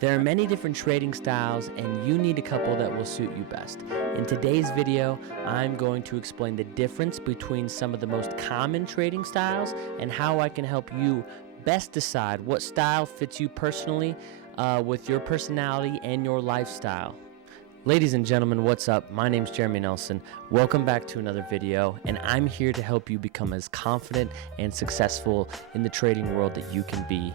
There are many different trading styles, and you need a couple that will suit you best. In today's video, I'm going to explain the difference between some of the most common trading styles and how I can help you best decide what style fits you personally with your personality and your lifestyle. Ladies and gentlemen, what's up? My name's Jeremy Nelson. Welcome back to another video, and I'm here to help you become as confident and successful in the trading world that you can be.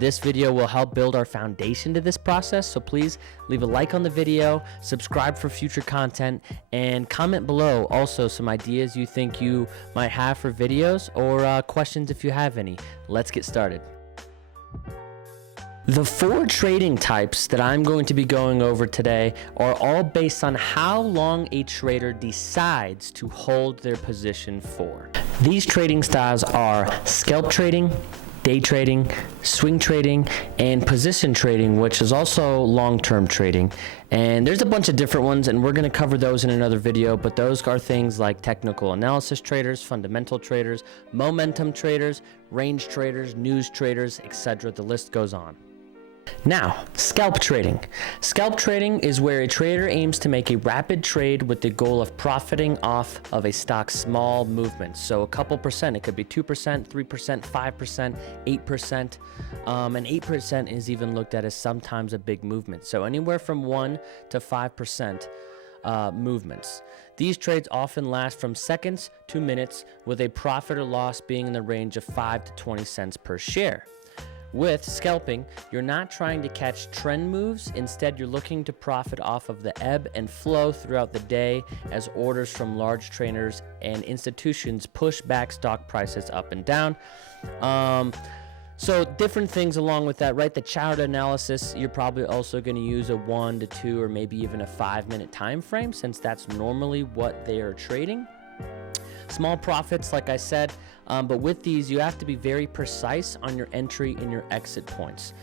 This video will help build our foundation to this process, so please leave a like on the video, subscribe for future content, and comment below also some ideas you think you might have for videos or questions if you have any. Let's get started. The four trading types that I'm going to be going over today are all based on how long a trader decides to hold their position for. These trading styles are scalp trading, day trading, swing trading, and position trading, which is also long-term trading. And there's a bunch of different ones, and we're going to cover those in another video, but those are things like technical analysis traders, fundamental traders, momentum traders, range traders, news traders, etc. The list goes on. Now, scalp trading. Scalp trading is where a trader aims to make a rapid trade with the goal of profiting off of a stock's small movements. So a couple percent, it could be 2%, 3%, 5%, 8%, and 8% is even looked at as sometimes a big movement. So anywhere from 1 to 5% movements. These trades often last from seconds to minutes, with a profit or loss being in the range of 5 to 20 cents per share. With scalping, you're not trying to catch trend moves. Instead, you're looking to profit off of the ebb and flow throughout the day as orders from large traders and institutions push back stock prices up and down. So different things along with that, right? The chart analysis, you're probably also going to use a 1 to 2 or maybe even a 5-minute time frame, since that's normally what they are trading. Small profits, like I said, but with these, you have to be very precise on your entry and your exit points.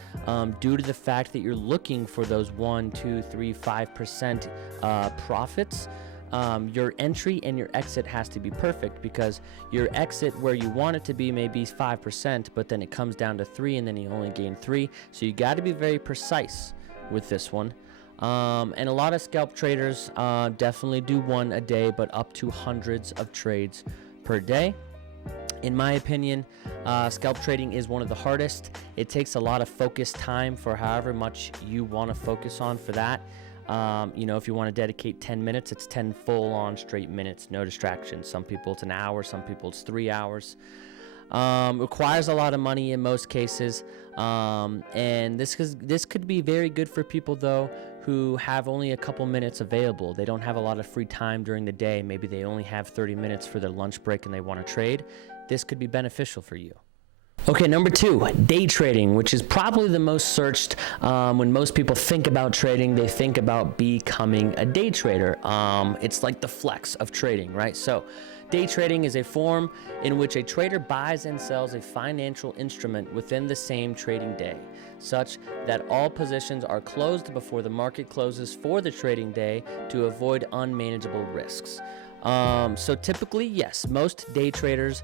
Due to the fact that you're looking for those 1, 2, 3, 5% profits, your entry and your exit has to be perfect, because your exit where you want it to be may be 5%, but then it comes down to 3 and then you only gain 3. So you got to be very precise with this one. And a lot of scalp traders definitely do one a day, but up to hundreds of trades per day. In my opinion, scalp trading is one of the hardest. It takes a lot of focused time for however much you want to focus on for that. If you want to dedicate 10 minutes, it's 10 full-on straight minutes, no distractions. Some people it's an hour, some people it's 3 hours. Requires a lot of money in most cases, and this could be very good for people though who have only a couple minutes available. They don't have a lot of free time during the day. Maybe they only have 30 minutes for their lunch break and they want to trade. This could be beneficial for you. Okay, number 2, day trading, which is probably the most searched. When most people think about trading, they think about becoming a day trader. It's like the flex of trading, right? So day trading is a form in which a trader buys and sells a financial instrument within the same trading day, such that all positions are closed before the market closes for the trading day to avoid unmanageable risks. So typically, yes, most day traders,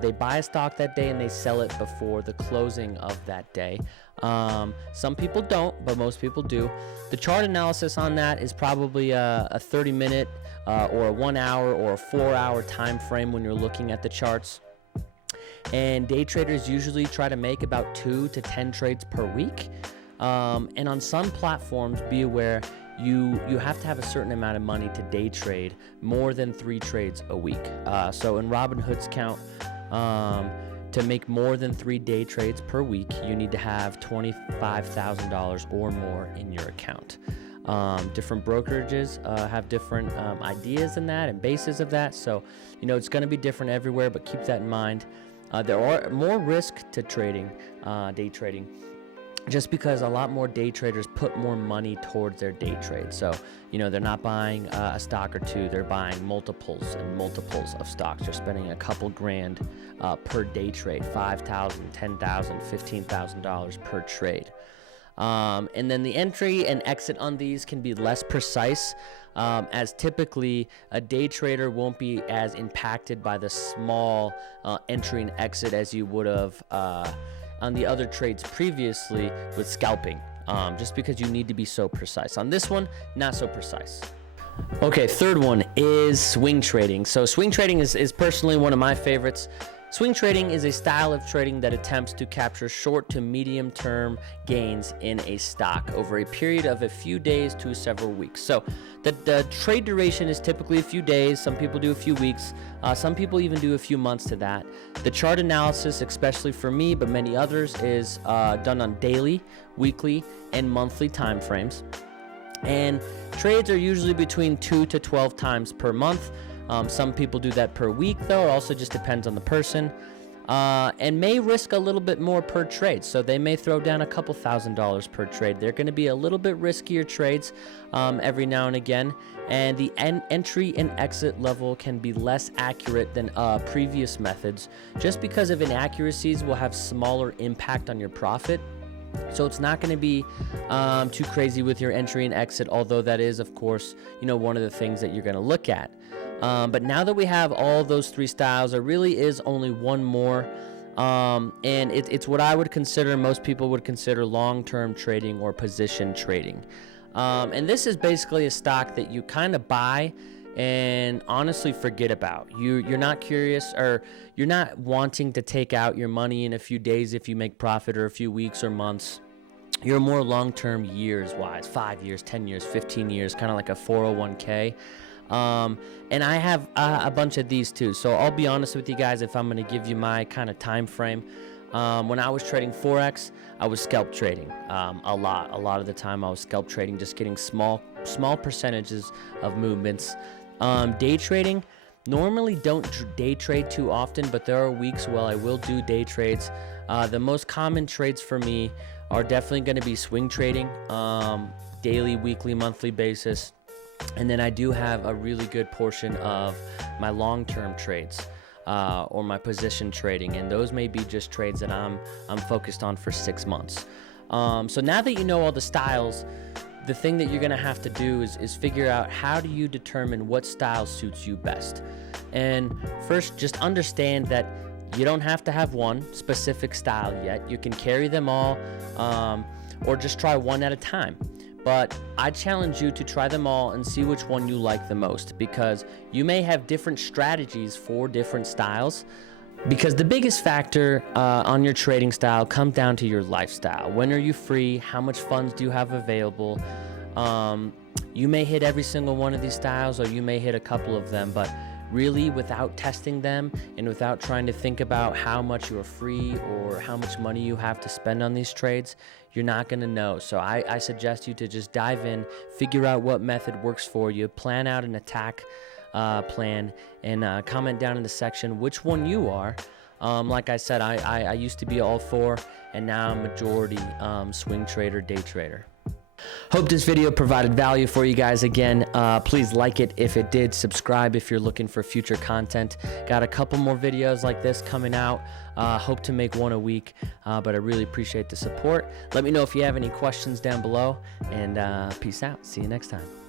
they buy a stock that day and they sell it before the closing of that day. Some people don't, but most people do. The chart analysis on that is probably a 30-minute or a 1 hour or a 4-hour time frame when you're looking at the charts. And day traders usually try to make about 2 to 10 trades per week. And on some platforms, be aware, you have to have a certain amount of money to day trade more than 3 trades a week. So in Robinhood's count, to make more than 3 day trades per week, you need to have $25,000 or more in your account. Different brokerages have different ideas in that and bases of that, so it's going to be different everywhere, but keep that in mind. There are more risk to trading, day trading, just because a lot more day traders put more money towards their day trade. So, they're not buying a stock or two, they're buying multiples and multiples of stocks. They're spending a couple grand per day trade, $5,000, $10,000, $15,000 per trade. And then the entry and exit on these can be less precise, as typically a day trader won't be as impacted by the small entry and exit as you would have on the other trades previously with scalping. just because you need to be so precise. On this one, not so precise. Okay, third one is swing trading. So swing trading is personally one of my favorites. Swing trading is a style of trading that attempts to capture short to medium term gains in a stock over a period of a few days to several weeks. So the trade duration is typically a few days. Some people do a few weeks. Some people even do a few months to that. The chart analysis, especially for me, but many others, is done on daily, weekly, and monthly time frames. And trades are usually between 2 to 12 times per month. Some people do that per week, though. It also just depends on the person, and may risk a little bit more per trade. So they may throw down a couple $1,000s per trade. They're going to be a little bit riskier trades every now and again, and the entry and exit level can be less accurate than previous methods, just because of inaccuracies will have smaller impact on your profit. So it's not going to be too crazy with your entry and exit, although that is, of course, one of the things that you're going to look at. But now that we have all those three styles, there really is only one more, and it's what I would consider, most people would consider, long-term trading or position trading. And this is basically a stock that you kind of buy and honestly forget about. You're not curious, or you're not wanting to take out your money in a few days if you make profit, or a few weeks or months. You're more long-term, years-wise, 5 years, 10 years, 15 years, kind of like a 401k. And I have a bunch of these too. So I'll be honest with you guys, if I'm going to give you my kind of time frame. When I was trading Forex, I was scalp trading a lot of the time. I was scalp trading, just getting small percentages of movements. Day trading, normally don't day trade too often, but there are weeks where I will do day trades. The most common trades for me are definitely going to be swing trading, daily, weekly, monthly basis. And then I do have a really good portion of my long-term trades, or my position trading, and those may be just trades that I'm focused on for 6 months. So now that you know all the styles, the thing that you're going to have to do is figure out, how do you determine what style suits you best. And first, just understand that you don't have to have one specific style yet. You can carry them all, or just try one at a time. But I challenge you to try them all and see which one you like the most, because you may have different strategies for different styles. Because the biggest factor on your trading style comes down to your lifestyle. When are you free? How much funds do you have available? You may hit every single one of these styles, or you may hit a couple of them, but really, without testing them and without trying to think about how much you're free or how much money you have to spend on these trades, you're not going to know. So I suggest you to just dive in, figure out what method works for you, plan out an attack plan, and comment down in the section which one you are. Like I said, I used to be all four, and now I'm majority swing trader, day trader. Hope this video provided value for you guys. Again, please like it if it did. Subscribe if you're looking for future content. Got a couple more videos like this coming out. Hope to make one a week, but I really appreciate the support. Let me know if you have any questions down below, and peace out. See you next time.